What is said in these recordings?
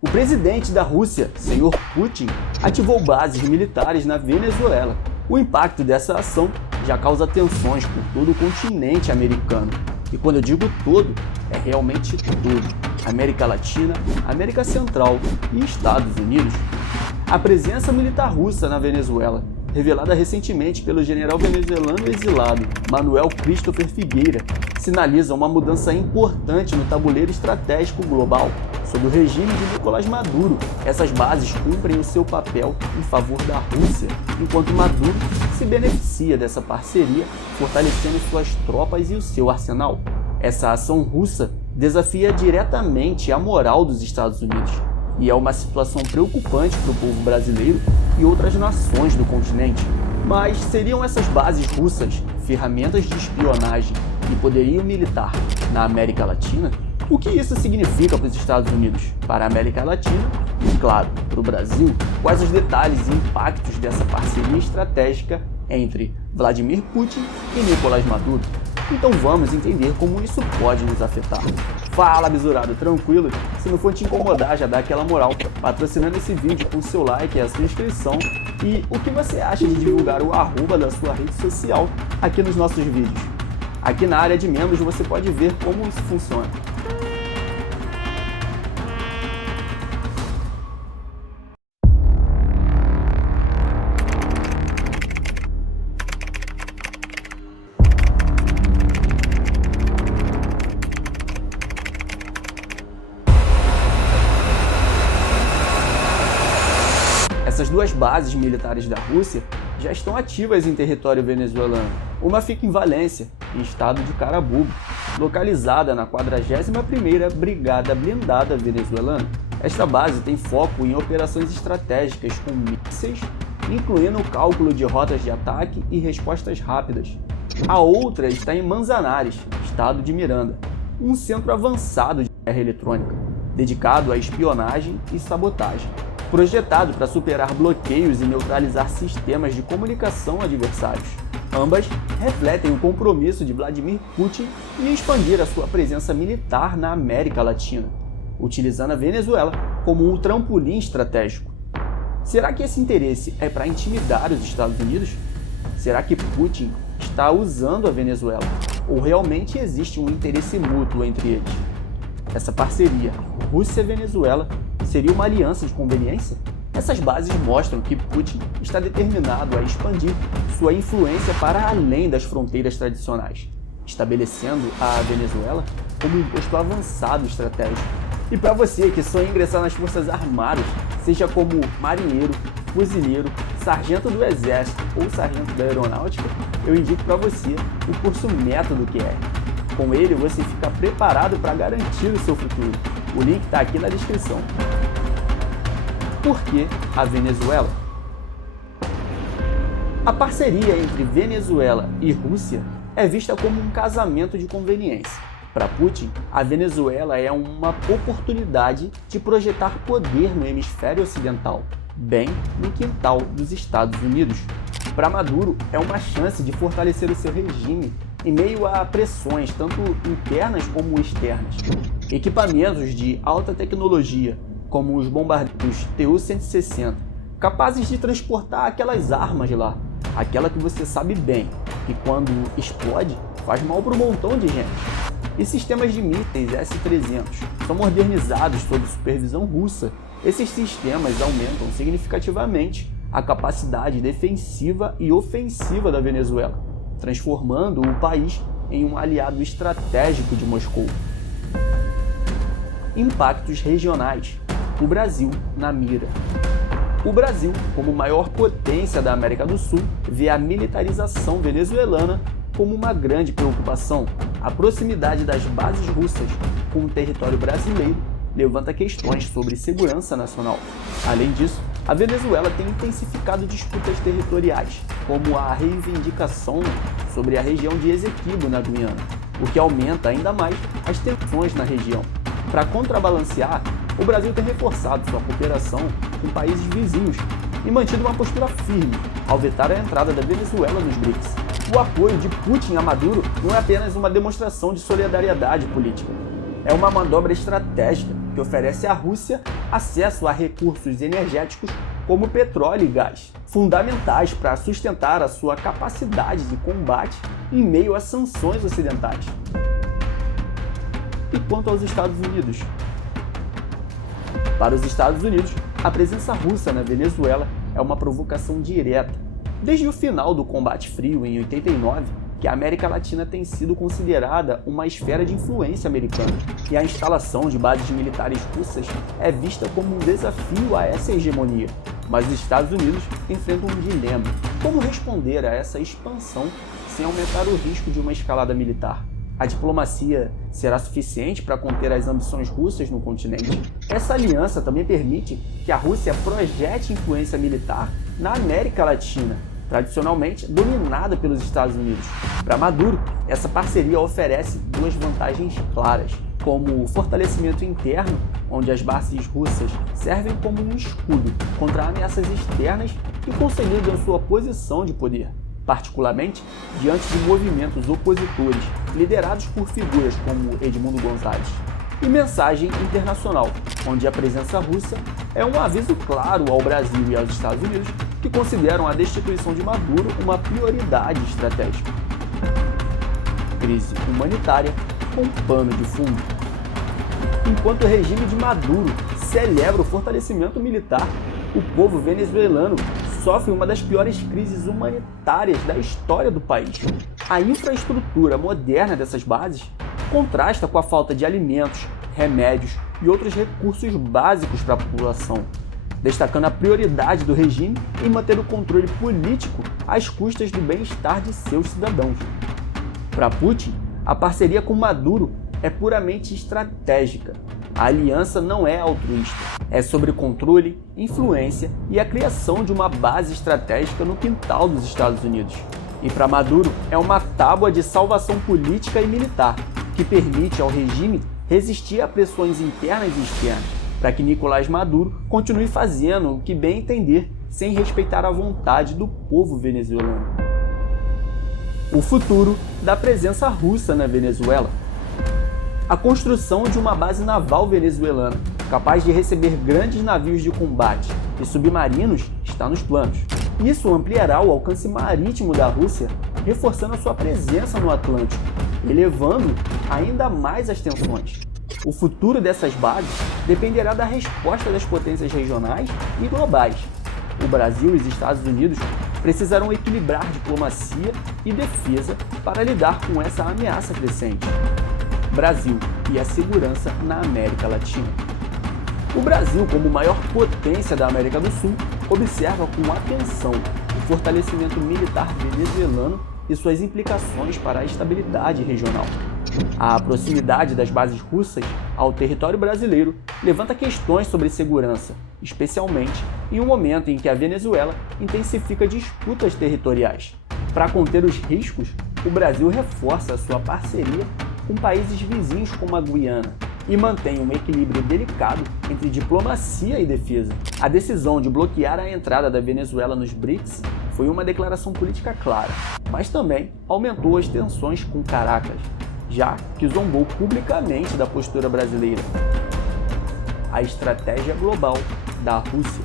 O presidente da Rússia, Sr. Putin, ativou bases militares na Venezuela. O impacto dessa ação já causa tensões por todo o continente americano. E quando eu digo todo, é realmente todo. América Latina, América Central e Estados Unidos. A presença militar russa na Venezuela, revelada recentemente pelo general venezuelano exilado Manuel Christopher Figueira, sinaliza uma mudança importante no tabuleiro estratégico global. Sob o regime de Nicolás Maduro, essas bases cumprem o seu papel em favor da Rússia, enquanto Maduro se beneficia dessa parceria, fortalecendo suas tropas e o seu arsenal. Essa ação russa desafia diretamente a moral dos Estados Unidos, e é uma situação preocupante para o povo brasileiro e outras nações do continente. Mas seriam essas bases russas ferramentas de espionagem e poderio militar na América Latina? O que isso significa para os Estados Unidos, para a América Latina e, claro, para o Brasil? Quais os detalhes e impactos dessa parceria estratégica entre Vladimir Putin e Nicolás Maduro? Então vamos entender como isso pode nos afetar. Fala, besourado, tranquilo? Se não for te incomodar, já dá aquela moral, patrocinando esse vídeo com seu like e a sua inscrição. E o que você acha de divulgar o arroba da sua rede social aqui nos nossos vídeos? Aqui na área de membros você pode ver como isso funciona. Essas duas bases militares da Rússia já estão ativas em território venezuelano. Uma fica em Valência, em estado de Carabobo, localizada na 41ª Brigada Blindada Venezuelana. Esta base tem foco em operações estratégicas com mísseis, incluindo o cálculo de rotas de ataque e respostas rápidas. A outra está em Manzanares, estado de Miranda, um centro avançado de guerra eletrônica, dedicado à espionagem e sabotagem, projetado para superar bloqueios e neutralizar sistemas de comunicação adversários. Ambas refletem o compromisso de Vladimir Putin em expandir a sua presença militar na América Latina, utilizando a Venezuela como um trampolim estratégico. Será que esse interesse é para intimidar os Estados Unidos? Será que Putin está usando a Venezuela? Ou realmente existe um interesse mútuo entre eles? Essa parceria Rússia-Venezuela seria uma aliança de conveniência? Essas bases mostram que Putin está determinado a expandir sua influência para além das fronteiras tradicionais, estabelecendo a Venezuela como um posto avançado estratégico. E para você que sonha em ingressar nas Forças Armadas, seja como marinheiro, fuzileiro, sargento do Exército ou sargento da Aeronáutica, eu indico para você o curso Método QR. Com ele você fica preparado para garantir o seu futuro. O link está aqui na descrição. Por que a Venezuela? A parceria entre Venezuela e Rússia é vista como um casamento de conveniência. Para Putin, a Venezuela é uma oportunidade de projetar poder no hemisfério ocidental, bem no quintal dos Estados Unidos. Para Maduro, é uma chance de fortalecer o seu regime em meio a pressões tanto internas como externas. Equipamentos de alta tecnologia, como os bombardeiros Tu-160, capazes de transportar aquelas armas lá, aquela que você sabe bem, que quando explode faz mal para um montão de gente. E sistemas de mísseis S-300 são modernizados sob supervisão russa. Esses sistemas aumentam significativamente a capacidade defensiva e ofensiva da Venezuela, transformando o país em um aliado estratégico de Moscou. Impactos regionais. O Brasil na mira. O Brasil, como maior potência da América do Sul, vê a militarização venezuelana como uma grande preocupação. A proximidade das bases russas com o território brasileiro levanta questões sobre segurança nacional. Além disso, a Venezuela tem intensificado disputas territoriais, como a reivindicação sobre a região de Esequibo, na Guiana, o que aumenta ainda mais as tensões na região. Para contrabalancear, o Brasil tem reforçado sua cooperação com países vizinhos e mantido uma postura firme ao vetar a entrada da Venezuela nos BRICS. O apoio de Putin a Maduro não é apenas uma demonstração de solidariedade política, é uma manobra estratégica que oferece à Rússia acesso a recursos energéticos como petróleo e gás, fundamentais para sustentar a sua capacidade de combate em meio a sanções ocidentais. E quanto aos Estados Unidos? Para os Estados Unidos, a presença russa na Venezuela é uma provocação direta. Desde o final do Combate Frio, em 89, que a América Latina tem sido considerada uma esfera de influência americana, e a instalação de bases militares russas é vista como um desafio a essa hegemonia. Mas os Estados Unidos enfrentam um dilema: como responder a essa expansão sem aumentar o risco de uma escalada militar? A diplomacia será suficiente para conter as ambições russas no continente? Essa aliança também permite que a Rússia projete influência militar na América Latina, tradicionalmente dominada pelos Estados Unidos. Para Maduro, essa parceria oferece duas vantagens claras, como o fortalecimento interno, onde as bases russas servem como um escudo contra ameaças externas e consolidam sua posição de poder, particularmente diante de movimentos opositores liderados por figuras como Edmundo Gonzalez. E mensagem internacional, onde a presença russa é um aviso claro ao Brasil e aos Estados Unidos, que consideram a destituição de Maduro uma prioridade estratégica. Crise humanitária com pano de fundo. Enquanto o regime de Maduro celebra o fortalecimento militar, o povo venezuelano sofre uma das piores crises humanitárias da história do país. A infraestrutura moderna dessas bases contrasta com a falta de alimentos, remédios e outros recursos básicos para a população, destacando a prioridade do regime em manter o controle político às custas do bem-estar de seus cidadãos. Para Putin, a parceria com Maduro é puramente estratégica. A aliança não é altruísta, é sobre controle, influência e a criação de uma base estratégica no quintal dos Estados Unidos. E para Maduro, é uma tábua de salvação política e militar, que permite ao regime resistir a pressões internas e externas, para que Nicolás Maduro continue fazendo o que bem entender, sem respeitar a vontade do povo venezuelano. O futuro da presença russa na Venezuela. A construção de uma base naval venezuelana, capaz de receber grandes navios de combate e submarinos, está nos planos. Isso ampliará o alcance marítimo da Rússia, reforçando a sua presença no Atlântico, elevando ainda mais as tensões. O futuro dessas bases dependerá da resposta das potências regionais e globais. O Brasil e os Estados Unidos precisarão equilibrar diplomacia e defesa para lidar com essa ameaça crescente. Brasil e a segurança na América Latina. O Brasil, como maior potência da América do Sul, observa com atenção o fortalecimento militar venezuelano e suas implicações para a estabilidade regional. A proximidade das bases russas ao território brasileiro levanta questões sobre segurança, especialmente em um momento em que a Venezuela intensifica disputas territoriais. Para conter os riscos, o Brasil reforça a sua parceria com países vizinhos como a Guiana e mantém um equilíbrio delicado entre diplomacia e defesa. A decisão de bloquear a entrada da Venezuela nos BRICS foi uma declaração política clara, mas também aumentou as tensões com Caracas, já que zombou publicamente da postura brasileira. A estratégia global da Rússia.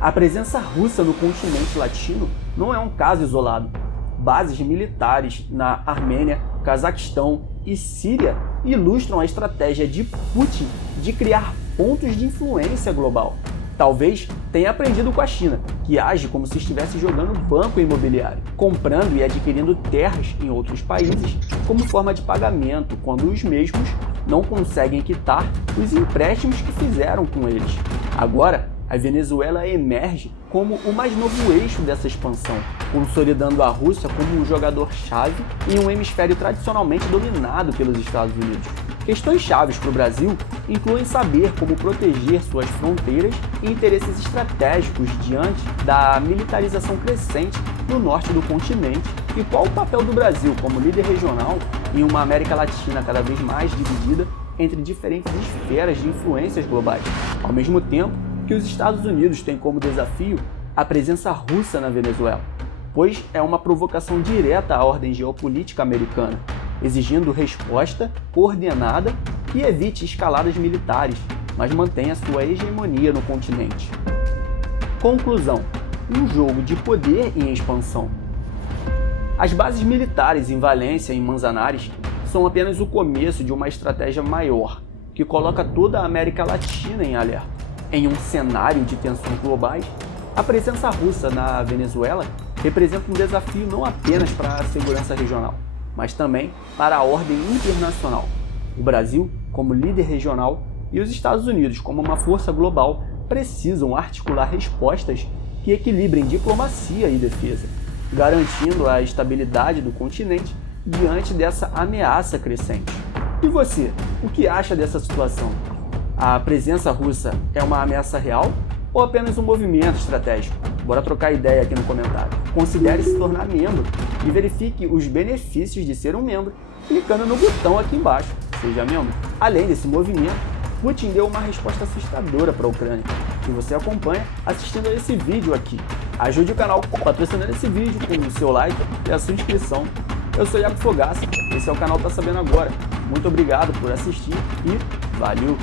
A presença russa no continente latino não é um caso isolado. Bases militares na Armênia, Cazaquistão e Síria ilustram a estratégia de Putin de criar pontos de influência global. Talvez tenha aprendido com a China, que age como se estivesse jogando banco imobiliário, comprando e adquirindo terras em outros países como forma de pagamento quando os mesmos não conseguem quitar os empréstimos que fizeram com eles. Agora, a Venezuela emerge como o mais novo eixo dessa expansão, consolidando a Rússia como um jogador-chave em um hemisfério tradicionalmente dominado pelos Estados Unidos. Questões chaves para o Brasil incluem saber como proteger suas fronteiras e interesses estratégicos diante da militarização crescente no norte do continente e qual o papel do Brasil como líder regional em uma América Latina cada vez mais dividida entre diferentes esferas de influências globais. Ao mesmo tempo que os Estados Unidos têm como desafio a presença russa na Venezuela, pois é uma provocação direta à ordem geopolítica americana, exigindo resposta coordenada e evite escaladas militares, mas mantenha sua hegemonia no continente. Conclusão: um jogo de poder em expansão. As bases militares em Valência e em Manzanares são apenas o começo de uma estratégia maior, que coloca toda a América Latina em alerta. Em um cenário de tensões globais, a presença russa na Venezuela representa um desafio não apenas para a segurança regional, mas também para a ordem internacional. O Brasil, como líder regional, e os Estados Unidos, como uma força global, precisam articular respostas que equilibrem diplomacia e defesa, garantindo a estabilidade do continente diante dessa ameaça crescente. E você, o que acha dessa situação? A presença russa é uma ameaça real ou apenas um movimento estratégico? Bora trocar ideia aqui no comentário. Considere se tornar membro e verifique os benefícios de ser um membro clicando no botão aqui embaixo. Seja membro. Além desse movimento, Putin deu uma resposta assustadora para a Ucrânia, que você acompanha assistindo a esse vídeo aqui. Ajude o canal patrocinando esse vídeo com o seu like e a sua inscrição. Eu sou Iago Fogaça, esse é o canal Tá Sabendo Agora. Muito obrigado por assistir e valeu!